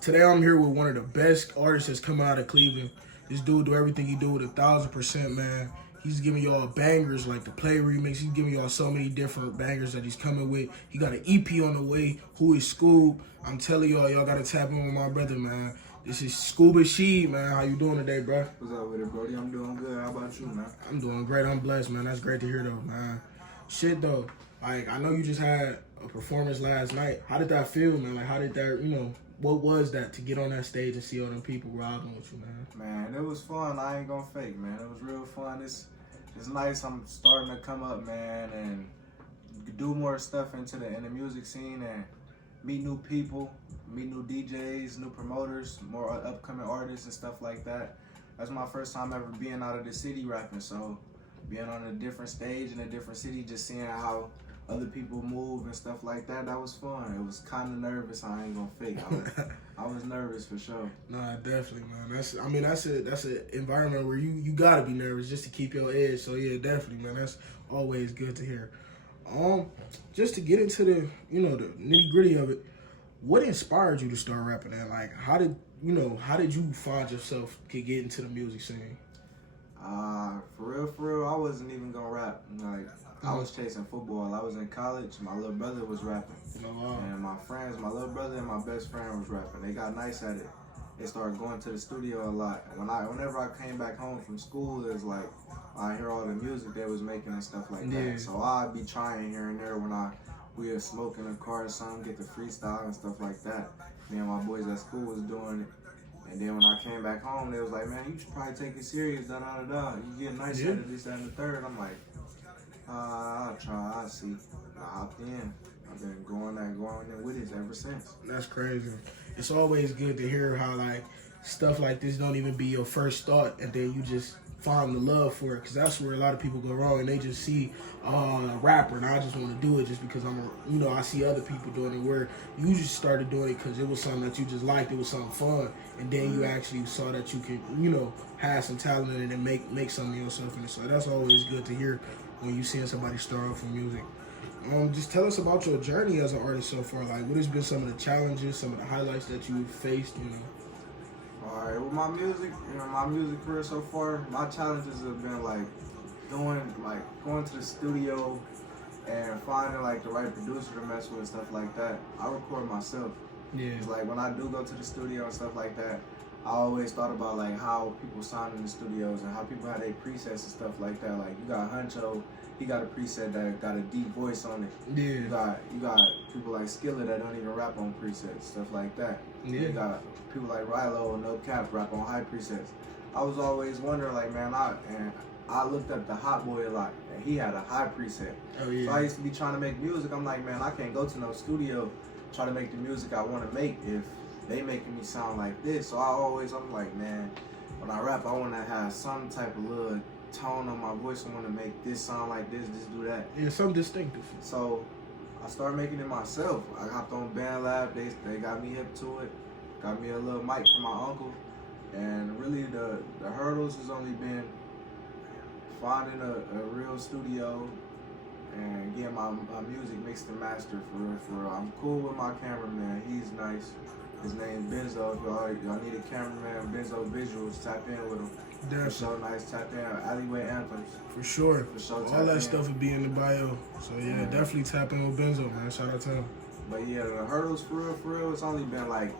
Today I'm here with one of the best artists that's come out of Cleveland. This dude do everything he do with 1,000%, man. He's giving y'all bangers like the Play remix. He's giving y'all so many different bangers that he's coming with. He got an EP on the way. Who is Scoob? I'm telling y'all gotta tap in with my brother, man. This is SlubaSheed, man. How you doing today, bro? What's up with it, Brody? I'm doing good. How about you, man? I'm doing great. I'm blessed, man. That's great to hear, though, man. Shit, though. Like, I know you just had a performance last night. How did that feel, man? Like, how did that, what was that to get on that stage and see all them people rocking with you, man? Man, it was fun. I ain't gonna fake, man. It was real fun. It's nice. I'm starting to come up, man, and do more stuff in the music scene and meet new people, meet new DJs, new promoters, more upcoming artists and stuff like that. That's my first time ever being out of the city rapping, so being on a different stage in a different city, just seeing how other people move and stuff like that, that was fun. It was kind of nervous. I ain't gonna fake. I was nervous for sure. Nah, definitely, man. That's an environment where you gotta be nervous just to keep your edge. So yeah, definitely, man. That's always good to hear. Just to get into the the nitty gritty of it, what inspired you to start rapping? And like, how did you find yourself to get into the music scene? For real, I wasn't even gonna rap. Like, I was chasing football. I was in college. My little brother was rapping. And my friends, my little brother and my best friend was rapping. They got nice at it. They started going to the studio a lot. Whenever I came back home from school, it was like I hear all the music they was making and stuff like that. So I'd be trying here and there when we were smoking in the car or something, get the freestyle and stuff like that. Me and my boys at school was doing it. And then when I came back home, they was like, man, you should probably take it serious, da-da-da-da. You get nice at it, this, that, and the third. I'm like, I'll try, I'll see. I hopped in. I've been going in with it ever since. That's crazy. It's always good to hear how like stuff like this don't even be your first thought, and then you just find the love for it, because that's where a lot of people go wrong, and they just see a rapper and I just want to do it just because I see other people doing it, where you just started doing it because it was something that you just liked, it was something fun, and then you actually saw that you could have some talent in it and make something of yourself in it. So that's always good to hear when you seeing somebody start off in music. Just tell us about your journey as an artist so far. Like, what has been some of the challenges, some of the highlights that you've faced? Alright, with my music, my music career so far, my challenges have been like going to the studio and finding like the right producer to mess with and stuff like that. I record myself. Yeah. It's like when I do go to the studio and stuff like that, I always thought about like how people sound in the studios and how people have their presets and stuff like that. Like, you got Huncho, he got a preset that got a deep voice on it. Yeah. You got people like Skillet that don't even rap on presets, stuff like that. Yeah. You got people like Rilo and No Cap rap on high presets. I was always wondering, like, man, I looked up the Hot Boy a lot, and he had a high preset. Oh yeah. So I used to be trying to make music. I'm like, man, I can't go to no studio try to make the music I want to make if they making me sound like this. So I'm like, man, when I rap, I want to have some type of little tone on my voice. I want to make this sound like this do that. Yeah, something distinctive. So I started making it myself. I hopped on BandLab. They got me hip to it. Got me a little mic from my uncle. And really the hurdles has only been finding a real studio and getting my music mixed and mastered for real. I'm cool with my cameraman. He's nice. His name's Benzo. If y'all need a cameraman, Benzo Visuals, tap in with him. Definitely. So nice, tap in. Alleyway Anthems. For sure. All that stuff would be in the bio. So yeah, definitely tap in with Benzo, man. Shout out to him. But yeah, the hurdles for real, it's only been like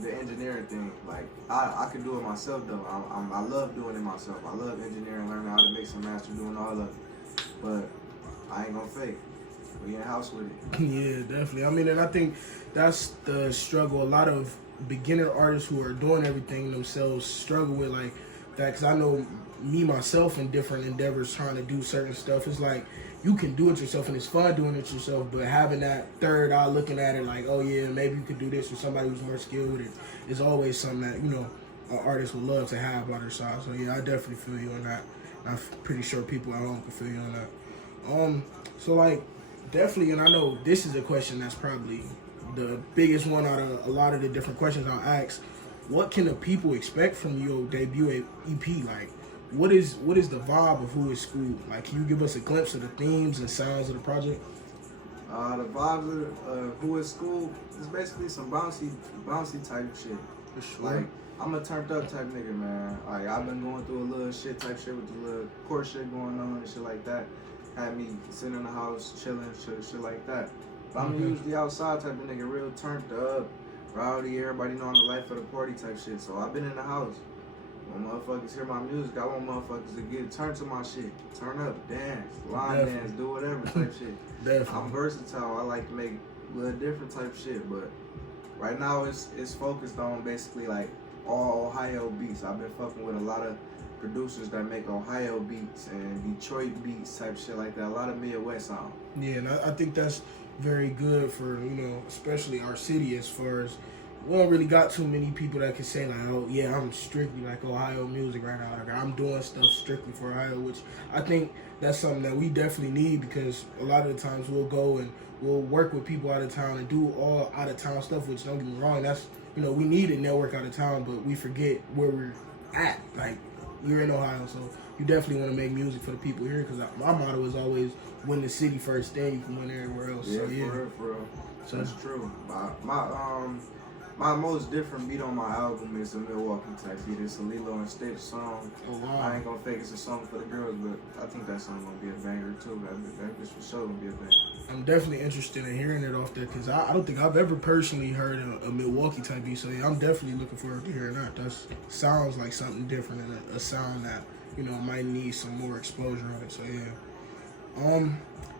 the engineering thing. Like, I can do it myself though. I love doing it myself. I love engineering, learning how to mix and master, doing all of it. But I ain't gonna fake. We in the house with it. Yeah, definitely. I mean, and I think that's the struggle a lot of beginner artists who are doing everything themselves struggle with, like that. Because I know me myself in different endeavors trying to do certain stuff. It's like you can do it yourself and it's fun doing it yourself, but having that third eye looking at it like, oh yeah, maybe you could do this, or somebody who's more skilled with it is always something that an artist would love to have by their side. So yeah, I definitely feel you on that. I'm pretty sure people at home can feel you on that. So like, definitely, and I know this is a question that's probably the biggest one out of a lot of the different questions I'll ask. What can the people expect from your debut EP? Like, what is the vibe of Who is Scoob? Like, can you give us a glimpse of the themes and sounds of the project? The vibes of Who is School is basically some bouncy type shit. For sure. Like, I'm a turned up type nigga, man. Like, I've been going through a little shit type shit with the little court shit going on and shit like that. Had me sitting in the house, chilling, shit like that. But I'm usually outside type of nigga, real turned up, rowdy, everybody know I'm the life of the party type shit. So I've been in the house. When motherfuckers hear my music, I want motherfuckers to get turned to my shit. Turn up, dance, line dance, do whatever type shit. Definitely. I'm versatile. I like to make a little different type shit, but right now it's focused on basically like all Ohio beats. I've been fucking with a lot of producers that make Ohio beats and Detroit beats type shit like that. A lot of Midwest sound. Yeah, and I think that's very good for, especially our city, as far as we don't really got too many people that can say like, oh yeah, I'm strictly like Ohio music right now. Like I'm doing stuff strictly for Ohio, which I think that's something that we definitely need, because a lot of the times we'll go and we'll work with people out of town and do all out of town stuff, which don't get me wrong, that's, we need a network out of town, but we forget where we're at. Like, you're in Ohio, so you definitely want to make music for the people here, because my motto is always win the city first, then you can win everywhere else. Yeah, so, yeah. For real. So that's true. My most different beat on my album is a Milwaukee type beat. It's a Lilo and Stitch song. Oh, wow. I ain't gonna fake it's a song for the girls, but I think that song gonna be a banger too. That bitch for sure gonna be a banger. I'm definitely interested in hearing it off there, because I don't think I've ever personally heard a Milwaukee type beat. So yeah, I'm definitely looking forward to hearing that. That sounds like something different and a sound that might need some more exposure on it. So yeah.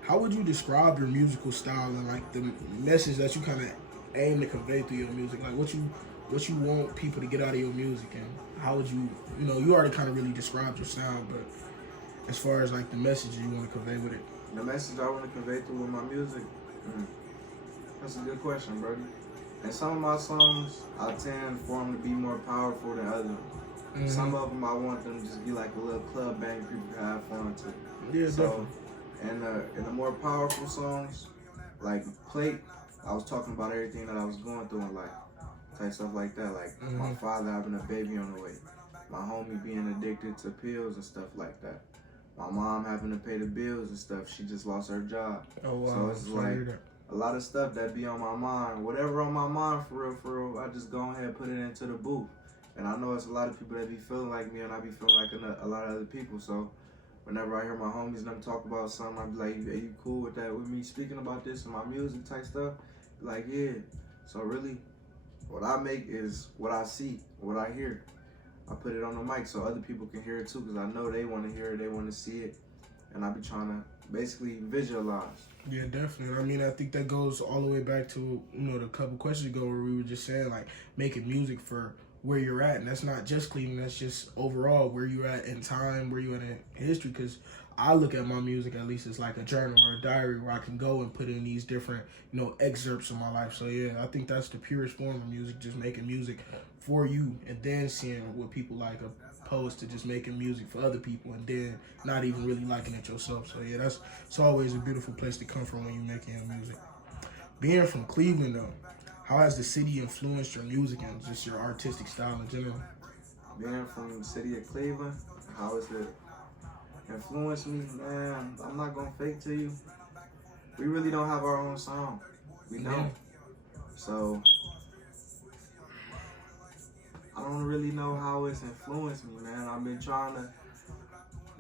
How would you describe your musical style and like the message that you kind of aim to convey through your music? Like what you want people to get out of your music, and how would you you already kind of really described your sound, but as far as like the message you want to convey with it. The message I want to convey through with my music, that's a good question, brody. And some of my songs, I tend for them to be more powerful than others. Mm-hmm. Some of them I want them to just be like a little club bang people can have fun to. Yeah, so, definitely. And the more powerful songs, like Plate, I was talking about everything that I was going through in life, type stuff like that. Like my father having a baby on the way, my homie being addicted to pills and stuff like that. My mom having to pay the bills and stuff. She just lost her job. Oh, wow. So it's like a lot of stuff that be on my mind. Whatever on my mind, for real, I just go ahead and put it into the booth. And I know it's a lot of people that be feeling like me, and I be feeling like a lot of other people. So whenever I hear my homies and them talk about something, I be like, are you cool with that, with me speaking about this and my music type stuff? Like, yeah. So really, what I make is what I see, what I hear. I put it on the mic so other people can hear it too, because I know they want to hear it, they want to see it, and I be trying to basically visualize. Yeah, definitely. I mean, I think that goes all the way back to the couple questions ago where we were just saying like making music for where you're at, and that's not just Cleveland, that's just overall where you're at in time, where you're at in history. Because I look at my music at least as like a journal or a diary where I can go and put in these different excerpts of my life. So yeah, I think that's the purest form of music, just making music for you and then seeing what people like, opposed to just making music for other people and then not even really liking it yourself. So yeah, it's always a beautiful place to come from when you're making your music. Being from Cleveland though, how has the city influenced your music and just your artistic style in general? Being from the city of Cleveland, how has it influenced me? Man, I'm not gonna fake to you. We really don't have our own song. We don't. So I don't really know how it's influenced me, man. I've been trying to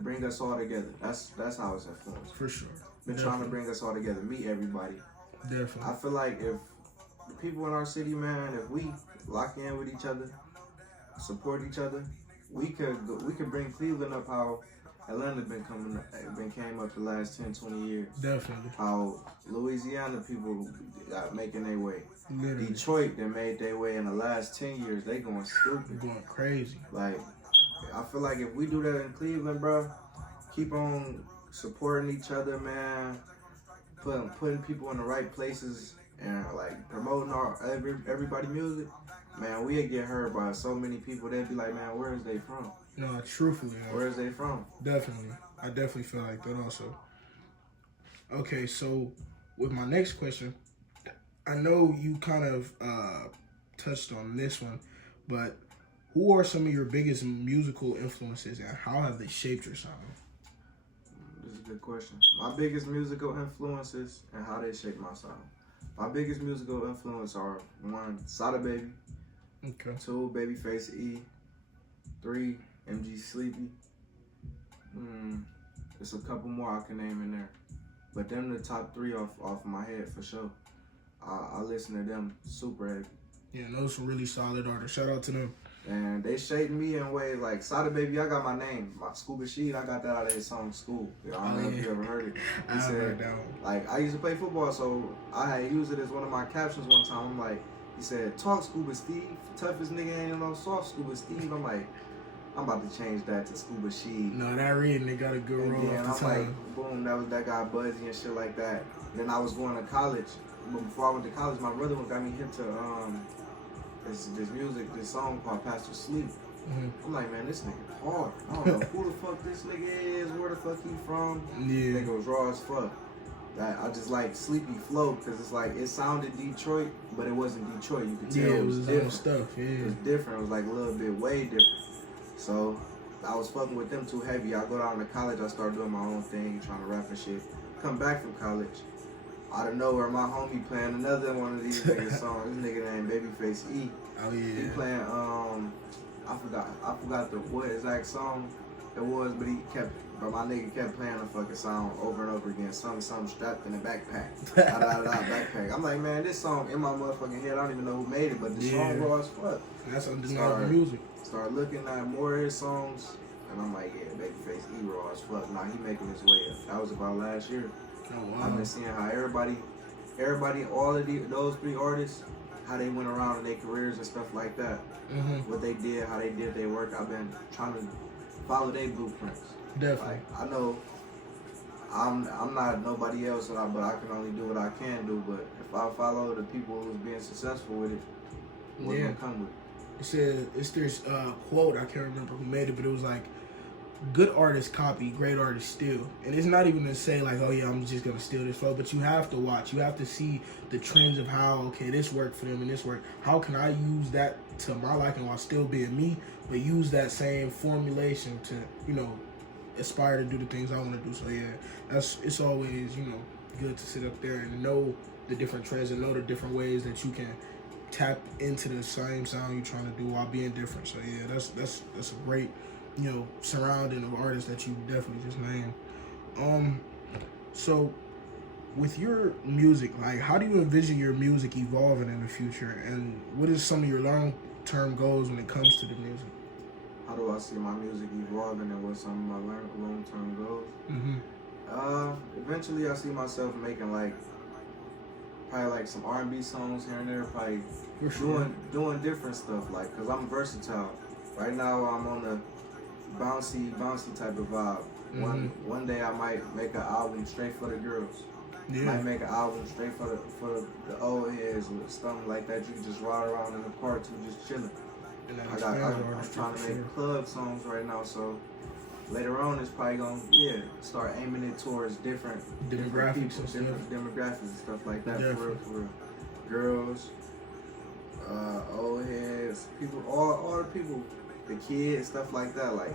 bring us all together. That's how it's influenced. For sure. Been trying to bring us all together, meet everybody. Definitely. I feel like if the people in our city, man, if we lock in with each other, support each other, we could bring Cleveland up how Atlanta came up the last 10, 20 years. Definitely. How Louisiana people got making their way. Literally. Detroit, they made their way in the last 10 years. They going stupid. They're going crazy. Like, I feel like if we do that in Cleveland, bro, keep on supporting each other, man, putting people in the right places and like promoting everybody music, man, we'd get heard by so many people. They'd be like, man, where is they from? No, truthfully. Where is they from? Definitely. I definitely feel like that also. Okay, so with my next question, I know you kind of touched on this one, but who are some of your biggest musical influences and how have they shaped your sound? This is a Good question. My biggest musical influences and how they shape my sound. My biggest musical influence are 1, Sada Baby. Okay. 2, Babyface E. 3, MG Sleepy. There's a couple more I can name in there. But them the top 3 off my head for sure. I listen to them super heavy. Yeah, those are really solid artists. Shout out to them. And they shaped me in ways like Sada Baby, I got my name. My SlubaSheed, I got that out of his song School. I don't know if you ever heard it. He said, like, I used to play football, so I had used it as one of my captions one time. I'm like, he said, talk Scuba Steve. Toughest nigga ain't no soft Scuba Steve. I'm like, I'm about to change that to SlubaSheed. No, that reading, they got a good roll. And I'm like, boom, that was that guy Buzzy and shit like that. Then I was going to college. But before I went to college, my brother got me into this music, this song called Pastor Sleep. I'm like, man, this nigga hard. I don't know who the fuck this nigga is, where the fuck he from. Yeah. Nigga was raw as fuck. That I just like Sleepy Flow because it's like it sounded Detroit, but it wasn't Detroit. You could tell it was was different. Stuff. Yeah. It was different. It was like a little bit way different. So I was fucking with them too heavy. I go down to college. I start doing my own thing, trying to rap and shit. Come back from college. Out of nowhere, my homie playing another one of these niggas songs. This nigga named Babyface E. Oh yeah. He playing I forgot what exact song it was, but my nigga kept playing the fucking song over and over again. Something strapped in a backpack. Backpack. I'm like, man, this song in my motherfucking head. I don't even know who made it, but the song raw as fuck. That's undeniable music. Start looking at more of his songs, and I'm like, yeah, Babyface E raw as fuck. Now he making his way up. That was about last year. Oh, wow. I've been seeing how everybody, all of those 3 artists, how they went around in their careers and stuff like that. What they did, how they did their work. I've been trying to follow their blueprints. Definitely. Like, I know I'm not nobody else, but I can only do what I can do. But if I follow the people who's being successful with it, what's gonna come with it? It said, it's this quote, I can't remember who made it, but it was like, good artists copy, great artists steal. And it's not even to say like, oh yeah, I'm just gonna steal this flow, but you have to watch. You have to see the trends of how, okay, this worked for them and this worked. How can I use that to my liking while still being me, but use that same formulation to, you know, aspire to do the things I want to do. So yeah, it's always, you know, good to sit up there and know the different trends and know the different ways that you can tap into the same sound you're trying to do while being different. So yeah, that's a great, you know, surrounding of artists that you definitely just named. So with your music, like, how do you envision your music evolving in the future, and what is some of your long-term goals when it comes to the music? How do I see my music evolving, and what's some of my long-term goals? Eventually I see myself making probably like some R&B songs here and there, probably doing different stuff, like, cause I'm versatile. Right now I'm on the bouncy type of vibe. One day I might make an album straight for the girls. Might make an album straight for the old heads or something like that. You can just ride around in the park and just chilling. I'm trying to make club songs right now, so later on it's probably gonna start aiming it towards different demographics people, different demographics and stuff like that. For real. Girls, old heads, people, all the people, the kids, stuff like that. Like,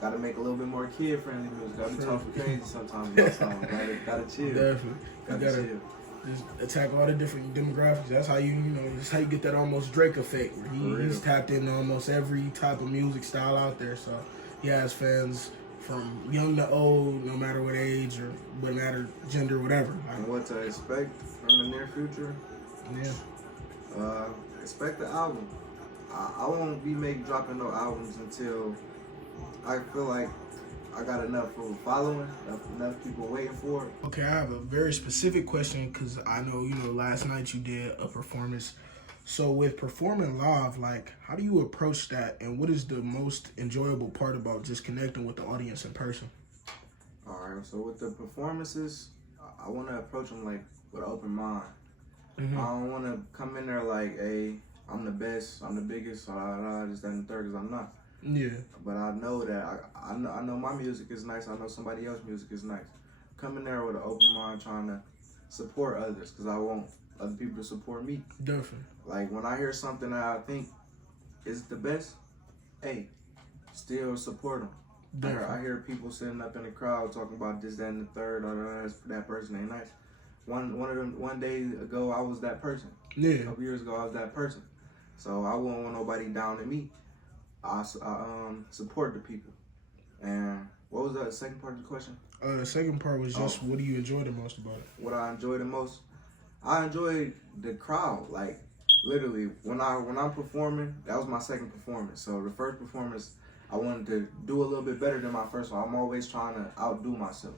gotta make a little bit more kid friendly music. Gotta be talking crazy sometimes about songs. Gotta chill. Definitely. Gotta chill. Just attack all the different demographics. That's how that's how you get that almost Drake effect, where he's tapped into almost every type of music style out there. So he has fans from young to old, no matter what age or what matter gender, whatever. And what to expect from the near future? Yeah. Expect the album. I won't be dropping no albums until I feel like I got enough of a following, enough people waiting for it. Okay, I have a very specific question because I know, last night you did a performance. So with performing live, like, how do you approach that, and what is the most enjoyable part about just connecting with the audience in person? All right, so with the performances, I want to approach them like with an open mind. I don't want to come in there like, hey, I'm the best, I'm the biggest, just that and the third, because I'm not. Yeah. But I know that I know my music is nice. I know somebody else's music is nice. Come in there with an open mind, trying to support others, because I want other people to support me. Definitely. Like, when I hear something that I think is the best, hey, still support them. I hear people sitting up in the crowd talking about this, that, and the third, or that person ain't nice. One day ago, I was that person. Yeah. A couple years ago, I was that person. So I wouldn't want nobody down to me. I support the people. And what was the second part of the question? The second part was just what do you enjoy the most about it? What I enjoy the most? I enjoy the crowd. Like, literally, when I'm performing, that was my second performance. So the first performance, I wanted to do a little bit better than my first one. I'm always trying to outdo myself.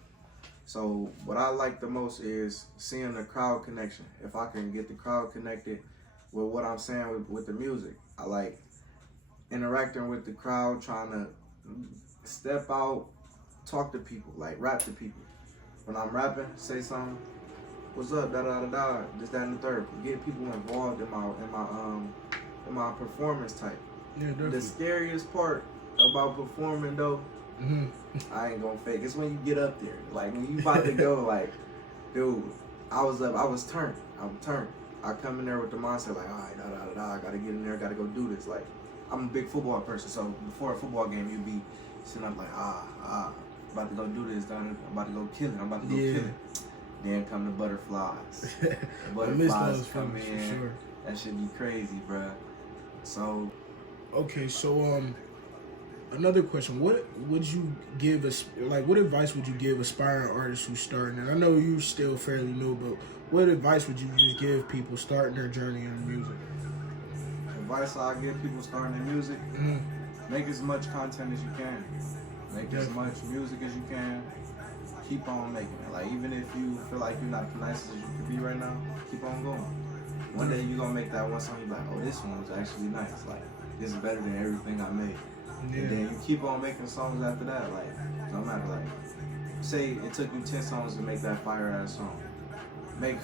So what I like the most is seeing the crowd connection. If I can get the crowd connected with what I'm saying with the music. I like interacting with the crowd, trying to step out, talk to people, like rap to people. When I'm rapping, say something, what's up, da da da da, this, that, and the third. Get people involved in my performance type. Yeah, definitely. The scariest part about performing though, I ain't gonna fake. It's when you get up there, like when you about to go, like, dude, I was turned. I'm turned. I come in there with the mindset like, all right, da da da da, I gotta get in there, gotta go do this. Like, I'm a big football person, so before a football game, you'd be sitting up like, about to go do this, I'm about to go kill it, I'm about to go kill it. Then come the butterflies. The butterflies come in. Sure. That should be crazy, bruh. So. Okay, so another question: what would you give us? Like, what advice would you give aspiring artists who's starting? And I know you're still fairly new, but what advice would you just give people starting their journey in music? Advice I give people starting in music: make as much content as you can, make as much music as you can. Keep on making it. Like, even if you feel like you're not the nicest as you could be right now, keep on going. One day you're gonna make that one song. You're like, oh, this one was actually nice. Like, this is better than everything I made. Yeah. And then you keep on making songs after that. Like, no matter, like, say it took you 10 songs to make that fire ass song. Make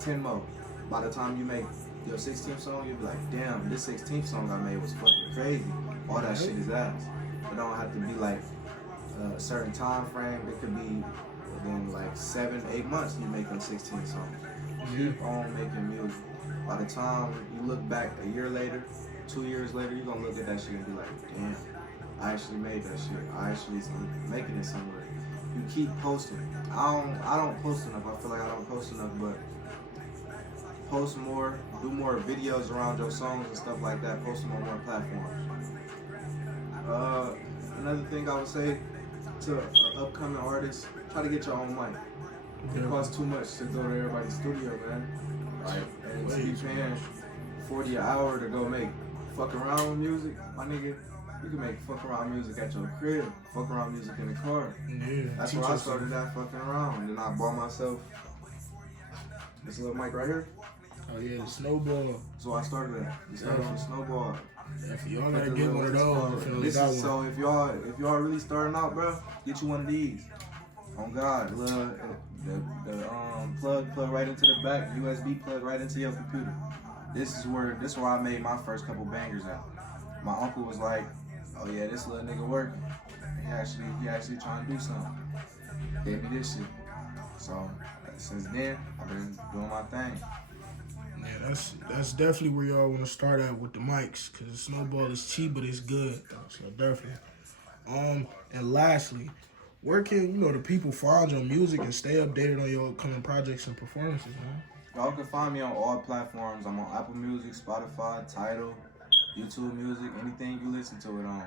10 more. By the time you make your 16th song, you'll be like, damn, this 16th song I made was fucking crazy. All that shit is ass. It don't have to be like a certain time frame. It could be within like 7-8 months you making 16 songs. Keep on making music. By the time you look back a year later, 2 years later, you're gonna look at that shit and be like, damn, I actually made that shit. I actually making it somewhere. You keep posting. I don't post enough. I feel like I don't post enough, but post more, do more videos around your songs and stuff like that. Post them on more platforms. Another thing I would say to upcoming artists, try to get your own mic. It costs too much to go to everybody's studio, man. Like, and to be paying $40 an hour to go make fuck around with music, my nigga, you can make fuck around music at your crib, fuck around music in the car. Yeah, that's where I started that fucking around. And then I bought myself this little mic right here. Oh yeah, the Snowball. So I started that. You started on the Snowball. Yeah, y'all gotta get one of those. So if y'all really starting out, bro, get you one of these. On God, the plug right into the back, USB plug right into your computer. This is where I made my first couple bangers at. My uncle was like, oh yeah, this little nigga working. He actually trying to do something. Gave me this shit. So since then, I've been doing my thing. Yeah, that's definitely where y'all want to start at with the mics, cause the Snowball is cheap, but it's good though. So definitely. And lastly, where can the people find your music and stay updated on your upcoming projects and performances, man? Y'all can find me on all platforms. I'm on Apple Music, Spotify, Tidal, YouTube Music, anything you listen to it on.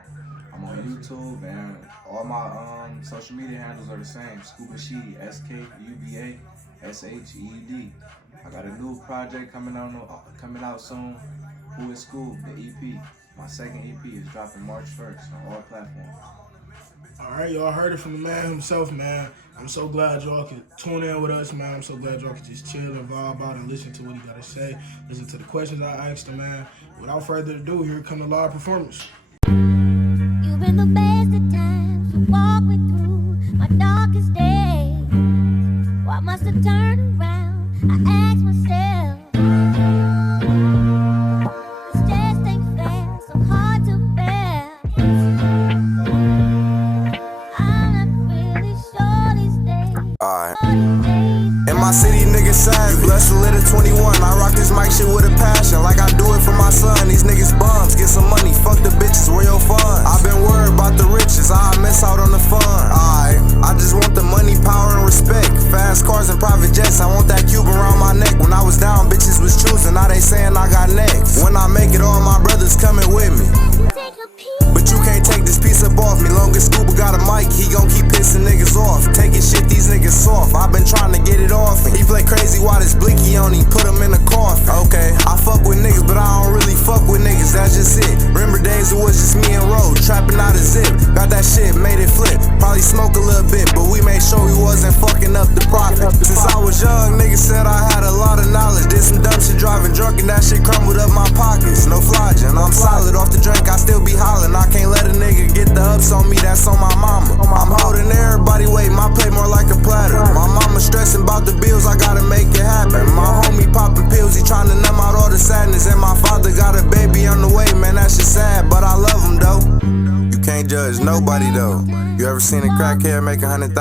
I'm on YouTube, and all my social media handles are the same. SlubaSheed, SKUBASHEED. I got a new project coming out soon. Who is School, the EP. My second EP is dropping March 1st on all platforms. All right, y'all heard it from the man himself, man. I'm so glad y'all can tune in with us, man. I'm so glad y'all can just chill and vibe out and listen to what he got to say. Listen to the questions I asked him, man. Without further ado, here come the live performance. You've been the best of times to walk me through my darkest days. What must have turned around? I ask myself. This just ain't fair, so hard to bear. I'm not really sure these days. Alright. In my city, niggas sad, blessed with little 21. I rock this mic shit with a passion, like I do it for my son. These niggas bums, get some money, fuck the bitches, where your fun? I've been worried about the riches, I miss out on they saying I got next. When I make it, all my brothers coming with me. Take a peek. But you can't take this piece up off me. Long as Scuba got a mic, he gon' keep pissing niggas off. Taking shit, these niggas soft. I been trying to get it off him. He play crazy while this blicky on him, put him in a coffin. Okay, I fuck with niggas, but I don't really fuck with niggas, that's just it. Remember days it was just me and Road, trapping out a zip. Got that shit, made it flip. Probably smoke a little bit, but we made sure we wasn't fucking up the profit. Since I was young, niggas said I had a lot of knowledge. Did some dumb shit, driving drunk, and that shit crumbled up my pockets. No flogging, I'm solid off the drink, I still be hollering. I can't let a nigga get the ups on me, that's on my mama. I'm holding everybody weight, my plate more like a platter. My mama stressing about the bills, I gotta make it happen. My homie popping pills, he trying to numb out all the sadness. And my father got a baby on the way, man, that shit sad, but I love him though. You can't judge nobody though. You ever seen a crackhead make $100,000?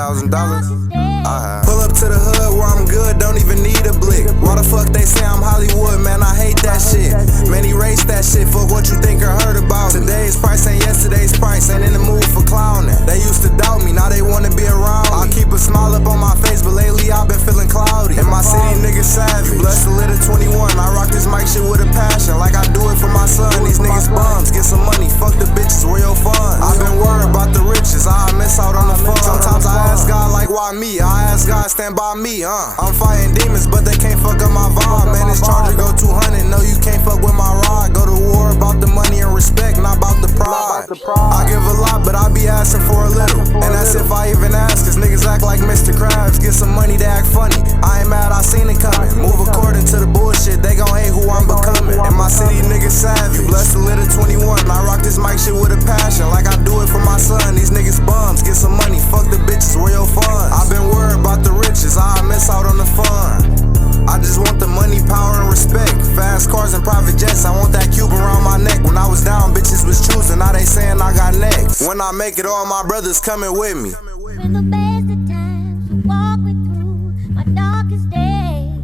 I have. Pull up to the hood where I'm good, don't even need a blick. Why the fuck they say I'm Hollywood, man, I hate that shit. Man, erase that shit, fuck what you think or heard about. Today's price ain't yesterday's price, ain't in the mood for clowning. They used to doubt me, now they wanna be around me. I keep a smile up on my face, but lately I've been feeling cloudy. In my city, niggas savage. Blessed to live at 21, I rock this mic shit with a passion. Like I do it for my son, these niggas bums. Get some money, fuck the bitches, where your funds? I've been worried about the riches, I miss out on the fun. Sometimes I ask God like why me? I ask God stand by me, I'm fighting demons, but they can't fuck up my vibe. Man, this charger go 200, no you can't fuck with my ride. Go to war about the money and respect, not about the pride. I give a lot, but I be asking for a little. And that's if I even ask, cause niggas act like Mr. Krabs. Get some money, they act funny. I ain't mad, I seen it coming. Move according to the bullshit, they gon' hate who I'm becoming. In my city, niggas savage. Blessed to live at 21, I rock this mic shit with a passion. Like I do it for my son, these niggas bums. Get some money, fuck the bitches, where your funds? I've been worried about the riches, I miss out on the fun. I just want the money, power, and respect. Fast cars and private jets, I want that cube around my neck. When I was down, bitches was choosing, now they saying I got next. When I make it, all my brothers coming with me. When the best of times you walk me through my darkest days,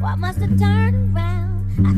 why must I turn around? I